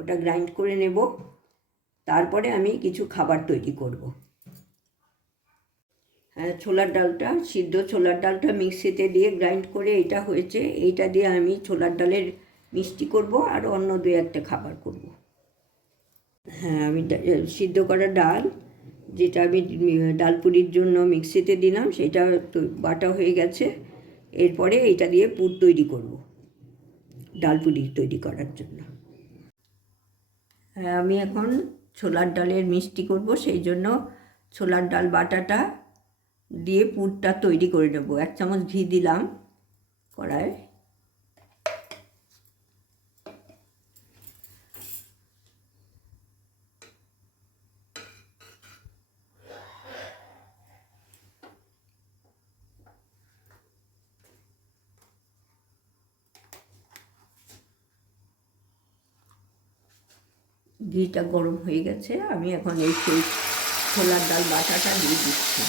ওটা গ্রাইন্ড করে নেব। তারপরে আমি কিছু খাবার তৈরি করব। হ্যাঁ, ছোলার ডালটা, সিদ্ধ ছোলার ডালটা মিক্সিতে দিয়ে গ্রাইন্ড করে এটা হয়েছে। এইটা দিয়ে আমি ছোলার ডালের মিষ্টি করব আর অন্য দু একটা খাবার করব। হ্যাঁ, আমি সিদ্ধ করা ডাল, যেটা আমি ডালপুরির জন্য মিক্সিতে দিলাম, সেটা বাটা হয়ে গেছে। এরপরে এইটা দিয়ে পুর তৈরি করব ডালপুরি তৈরি করার জন্য। হ্যাঁ, আমি এখন ছোলার ডালের মিষ্টি করব, সেই জন্য ছোলার ডাল বাটাটা দিয়ে পুরটা তৈরি করে নেব। 1 চামচ ঘি দিলাম কড়ায়। ঘিটা গরম হয়ে গেছে, আমি এখন এই ছোলার ডাল বাটাটা দিয়ে দিচ্ছি।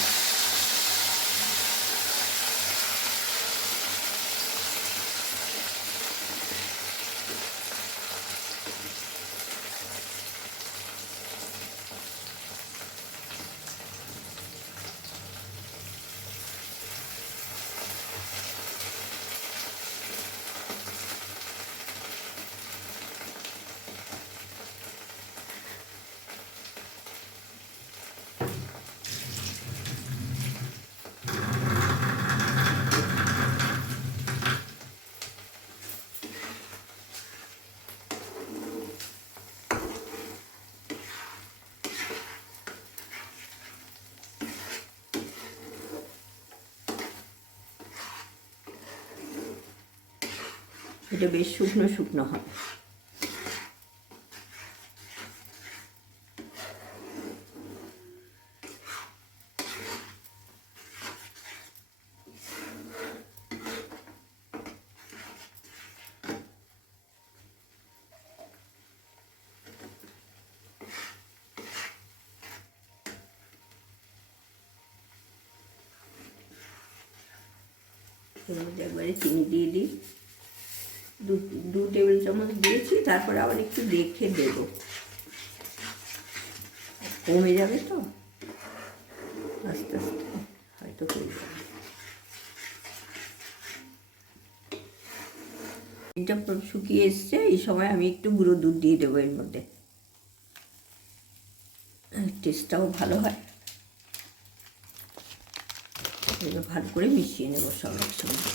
এটা বেশ শুকনো শুকনো হবে। এর মধ্যে একবারে চিনি দিয়ে দিই, দু টেবিল চামচ দিয়েছি। তারপরে আবার একটু দেখে দেব, কমে যাবে তো আস্তে আস্তে, হয়তো হয়ে যাবে। এটা শুকিয়ে এসছে, এই সময় আমি একটু গুঁড়ো দুধ দিয়ে দেবো এর মধ্যে, টেস্টটাও ভালো হয়। এগুলো ভালো করে মিশিয়ে নেব সব একসঙ্গে।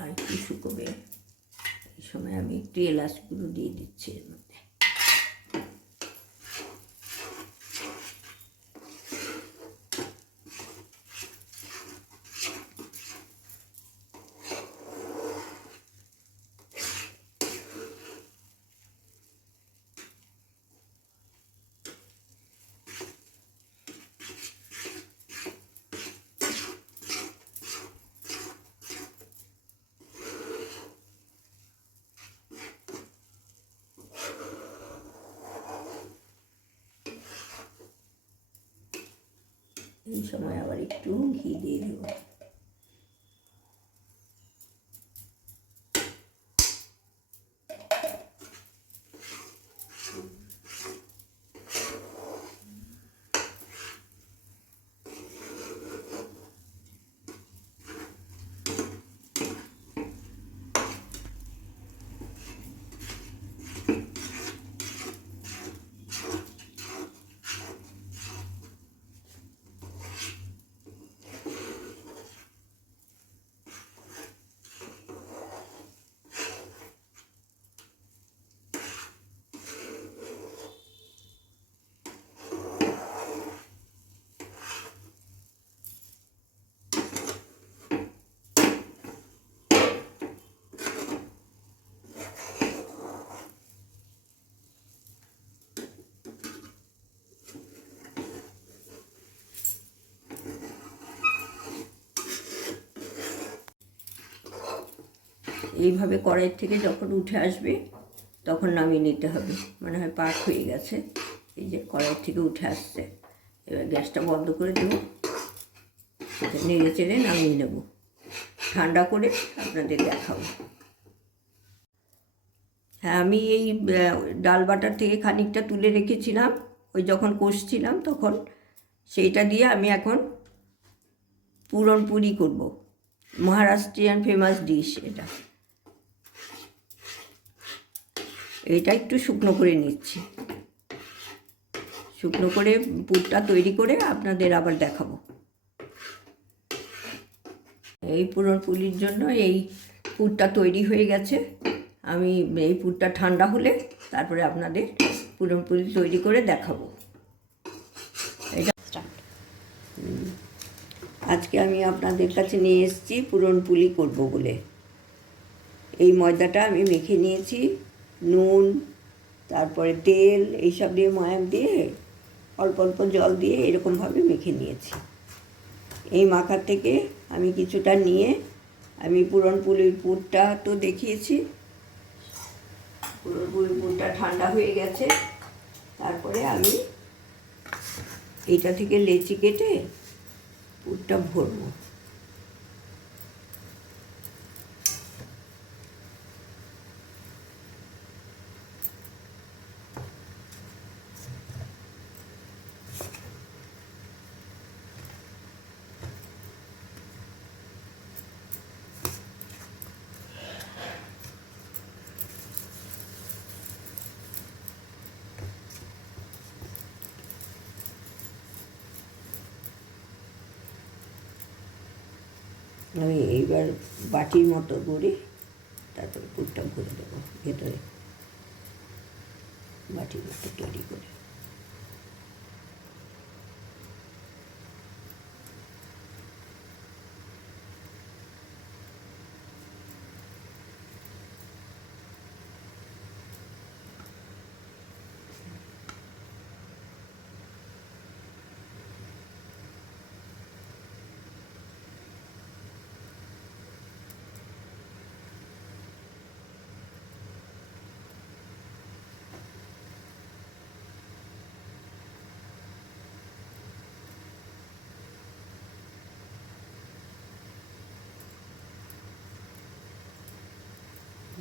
আর একটু শুকোবে, এই সময় আমি একটু এলাচ গুঁড়ো দিয়ে দিচ্ছি এর মধ্যে। এই সময় আবার একটু ঘি দিয়ে দেব। এইভাবে কড়াইয়ের থেকে যখন উঠে আসবে তখন নামিয়ে নিতে হবে। মনে হয় পাক হয়ে গেছে, এই যে কড়াইয়ের থেকে উঠে আসছে। এবার গ্যাসটা বন্ধ করে দেবো, নেড়ে চেড়ে নামিয়ে নেব। ঠান্ডা করে আপনাদের দেখাবো। হ্যাঁ, আমি এই ডাল বাটার থেকে খানিকটা তুলে রেখেছিলাম, ওই যখন কষছিলাম তখন। সেইটা দিয়ে আমি এখন পুরনপুরি করব। মহারাষ্ট্রিয়ান ফেমাস ডিশ এটা। এটা একটু শুকনো করে নিচ্ছি। শুকনো করে পুরটা তৈরি করে আপনাদের আবার দেখাবো। এই পুরনপুলির জন্য এই পুরটা তৈরি হয়ে গেছে। আমি এই পুরটা ঠান্ডা হলে তারপরে আপনাদের পুরনপুলি তৈরি করে দেখাবো। এটা আজকে আমি আপনাদের কাছে নিয়ে এসেছি পুরনপুলি করব বলে। এই ময়দাটা আমি মেখে নিয়েছি, নুন, তারপরে তেল, এইসব দিয়ে ময়াম দিয়ে অল্প অল্প জল দিয়ে এরকমভাবে মেখে নিয়েছি। এই মাখার থেকে আমি কিছুটা নিয়ে আমি পুরনপুলির পুরটা তো দেখিয়েছি। পুরনপুলির পুরটা ঠান্ডা হয়ে গেছে, তারপরে আমি এইটা থেকে লেচি কেটে পুরটা ভরবো। আমি এইবার বাটির মতো করে তারপরে পুরটা ভরে দেবো ভেতরে, বাটির মতো তৈরি করে।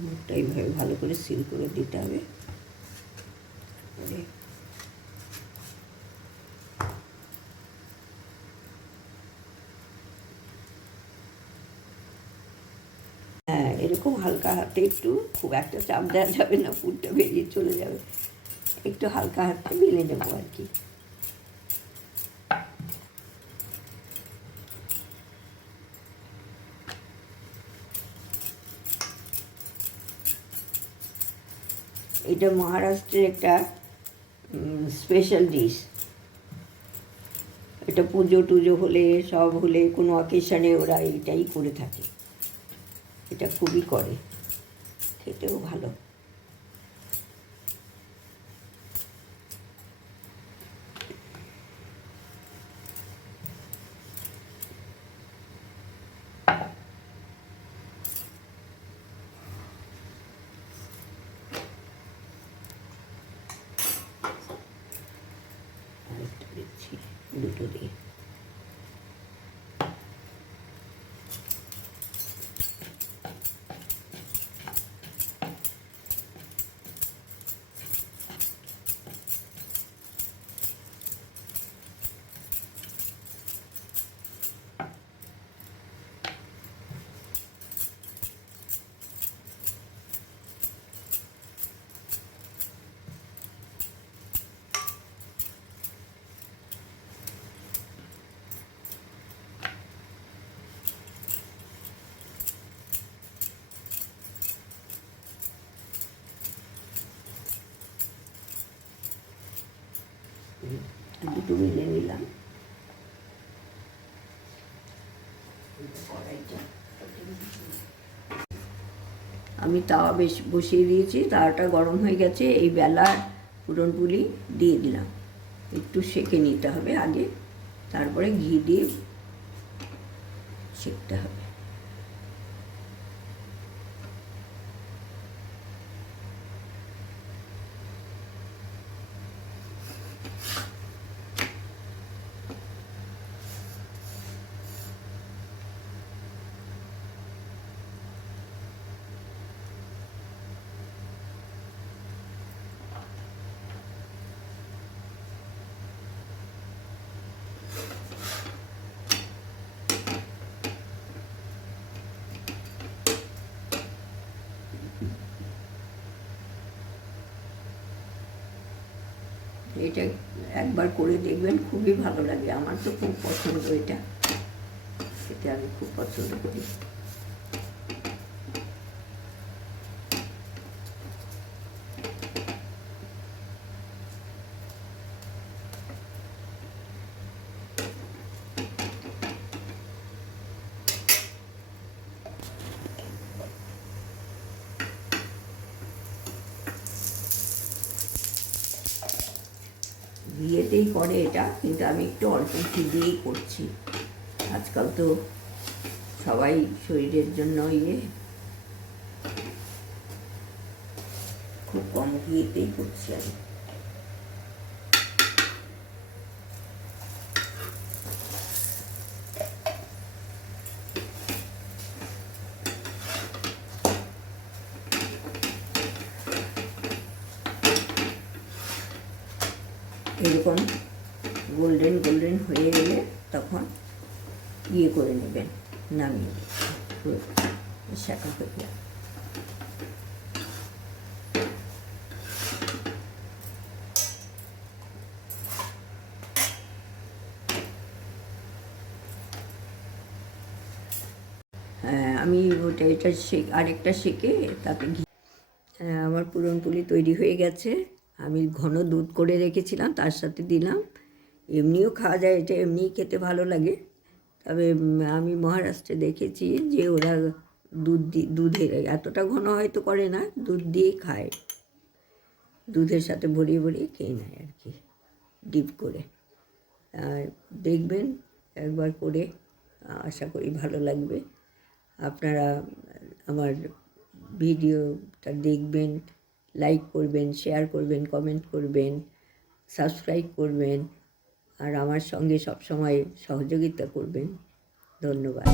মুখটা এইভাবে ভালো করে সিল করে দিতে হবে। হ্যাঁ, এরকম হালকা হাতে একটু, খুব একটা চাপ দেওয়া যাবে না, পুরটা বেরিয়ে চলে যাবে। একটু হালকা হাতে বেলে নেবো আর কি। এটা মহারাষ্ট্রের একটা স্পেশাল ডিশ। এটা পুজো টুজো হলে, সব হলে, কোনো অকেশনে ওরা এইটাই করে থাকে। এটা খুবই করে, খেতেও ভালো। দুটো দিয়ে দুটো মিলে নিলাম। আমি তাওয়া বসিয়ে দিয়েছি, তাওয়াটা গরম হয়ে গেছে। এই বেলার পুরনপুলি দিয়ে দিলাম। একটু সেঁকে নিতে হবে আগে, তারপরে ঘি দিয়ে সেঁকতে হবে। এটা একবার করে দেখবেন, খুবই ভালো লাগে। আমার তো খুব পছন্দ এটা, খেতে আমি খুব পছন্দ করি। বিয়েতেই করে এটা, কিন্তু আমি একটু অল্প ঘি দিয়েই করছি। আজকাল তো সবাই শরীরের জন্য খুব কম ঘিয়েতেই করছি আমি। এরকম গোল্ডেন গোল্ডেন হয়ে গেলে তখন করে নেবেন, নামিয়ে শাখা হয়ে। হ্যাঁ, আমি এটা আরেকটা সেঁকে তাতে ঘি। হ্যাঁ, আমার পুরনপুলি তৈরি হয়ে গেছে। আমি ঘন দুধ করে রেখেছিলাম, তার সাথে দিলাম। এমনিও খাওয়া যায়, এটা এমনিই খেতে ভালো লাগে। তবে আমি মহারাষ্ট্রে দেখেছি যে ওরা দুধের এতটা ঘন হয়তো করে না, দুধ দিয়ে খায়, দুধের সাথে ভরিয়ে ভরিয়ে খেয়ে নেয় আর কি, ডিপ করে। দেখবেন একবার করে, আশা করি ভালো লাগবে। আপনারা আমার ভিডিওটা দেখবেন, লাইক করবেন, শেয়ার করবেন, কমেন্ট করবেন, সাবস্ক্রাইব করবেন, আর আমার সঙ্গে সবসময় সহযোগিতা করবেন। ধন্যবাদ।